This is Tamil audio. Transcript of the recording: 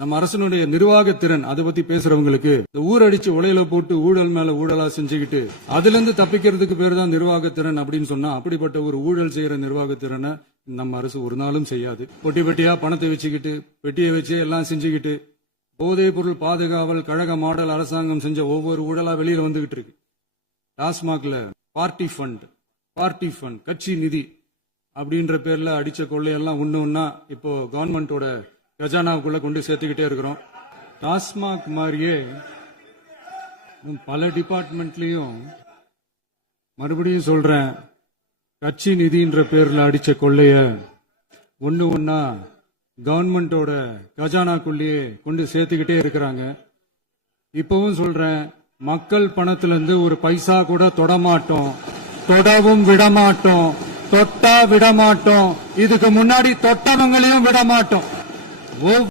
நம்ம அரசனுடைய நிர்வாகத்திறன் அதை பத்தி பேசுறவங்களுக்கு இந்த ஊரடிச்சு உலையில போட்டு ஊழல் மேல ஊழலா செஞ்சுக்கிட்டு அதுல இருந்து தப்பிக்கிறதுக்கு பேர் தான் நிர்வாகத்திறன் அப்படின்னு சொன்னா, அப்படிப்பட்ட ஒரு ஊழல் செய்யற நிர்வாகத்திறனை நம்ம அரசு ஒரு நாளும் செய்யாது. பொட்டி பெட்டியா பணத்தை வச்சுக்கிட்டு பெட்டியை வச்சு எல்லாம் செஞ்சுக்கிட்டு போதைப் பொருள் பாதுகாவல் கழக மாடல் அரசாங்கம் செஞ்ச ஒவ்வொரு ஊழலா வெளியில வந்துகிட்டு இருக்கு. டாஸ்மாக்ல பார்ட்டி ஃபண்ட் கட்சி நிதி அப்படின்ற பேர்ல அடிச்ச கொள்ளையெல்லாம் ஒண்ணா இப்போ கவர்மெண்டோட கஜானாவுக்குள்ள கொண்டு சேர்த்துக்கிட்டே இருக்கிறோம். டாஸ்மாக் மாதிரியே பல டிபார்ட்மெண்ட்லயும் மறுபடியும் சொல்றேன், கட்சி நிதின்ற பேர்ல அடிச்ச கொள்ளைய ஒண்ணா கவர்மெண்டோட கஜானாக்குள்ளேயே கொண்டு சேர்த்துக்கிட்டே இருக்கிறாங்க. இப்பவும் சொல்றேன், மக்கள் பணத்துல இருந்து ஒரு பைசா கூட தொடமாட்டோம், தொடவும் விடமாட்டோம், தொட்டா விடமாட்டோம், இதுக்கு முன்னாடி தொட்டவங்களையும் விடமாட்டோம்.